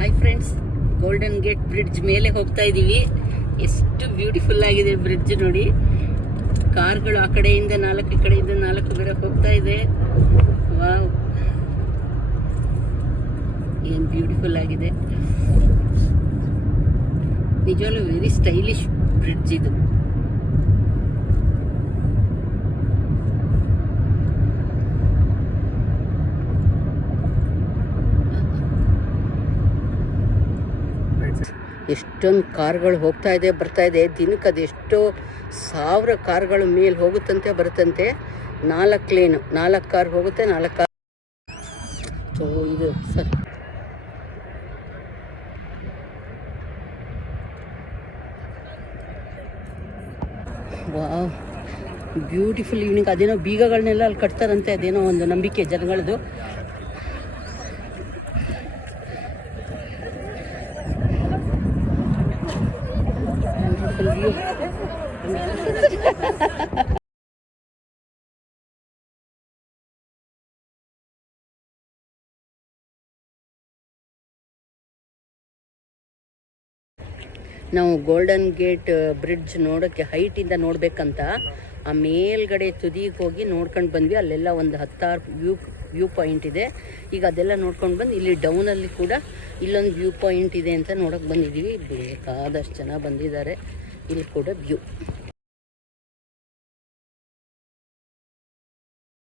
Hi friends, golden gate bridge ಮೇಲೆ ಹೋಗ್ತಾ ಇದ್ದೀವಿ. ಎಷ್ಟು ಬ್ಯೂಟಿಫುಲ್ ಆಗಿದೆ ಬ್ರಿಡ್ಜ್ ನೋಡಿ. ಕಾರ್ಗಳು ಆ ಕಡೆಯಿಂದ 4 ಈ ಕಡೆಯಿಂದ 4 ಬೇರೆ ಹೋಗ್ತಾ ಇದೆ. ವಾವ್, ಏನು ಬ್ಯೂಟಿಫುಲ್ ಆಗಿದೆ. ನಿಜವಾಗ್ಲೂ ವೆರಿ ಸ್ಟೈಲಿಶ್ ಬ್ರಿಡ್ಜ್ ಇದು. ಎಷ್ಟೊಂದು ಕಾರ್ಗಳು ಹೋಗ್ತಾ ಇದೆ ಬರ್ತಾ ಇದೆ. ದಿನಕ್ಕೆ ಅದು ಎಷ್ಟೋ 1000 ಕಾರ್ಗಳು ಮೇಲೆ ಹೋಗುತ್ತಂತೆ ಬರುತ್ತಂತೆ. 4 ಲೇನು, 4 ಕಾರ್ ಹೋಗುತ್ತೆ, 4 ಕಾರ್. ಸೊ ಇದು ಸರ್, ವಾವ್, ಬ್ಯೂಟಿಫುಲ್ ಈವ್ನಿಂಗ್. ಅದೇನೋ ಬೀಗಗಳನ್ನೆಲ್ಲ ಅಲ್ಲಿ ಕಟ್ತಾರಂತೆ, ಅದೇನೋ ಒಂದು ನಂಬಿಕೆ ಜನಗಳದು. ನಾವು ಗೋಲ್ಡನ್ ಗೇಟ್ ಬ್ರಿಡ್ಜ್ ನೋಡೋಕ್ಕೆ ಹೈಟಿಂದ ನೋಡಬೇಕಂತ ಆ ಮೇಲ್ಗಡೆ ತುದಿಗೆ ಹೋಗಿ ನೋಡ್ಕೊಂಡು ಬಂದ್ವಿ. ಅಲ್ಲೆಲ್ಲ ಒಂದು 16 ವ್ಯೂ ಪಾಯಿಂಟ್ ಇದೆ. ಈಗ ಅದೆಲ್ಲ ನೋಡ್ಕೊಂಡು ಬಂದು ಇಲ್ಲಿ ಡೌನಲ್ಲಿ ಕೂಡ ಇಲ್ಲೊಂದು ವ್ಯೂ ಪಾಯಿಂಟ್ ಇದೆ ಅಂತ ನೋಡೋಕೆ ಬಂದಿದ್ದೀವಿ. ಬೇಕಾದಷ್ಟು ಜನ ಬಂದಿದ್ದಾರೆ. ಇಲ್ಲಿ ಕೂಡ ವ್ಯೂ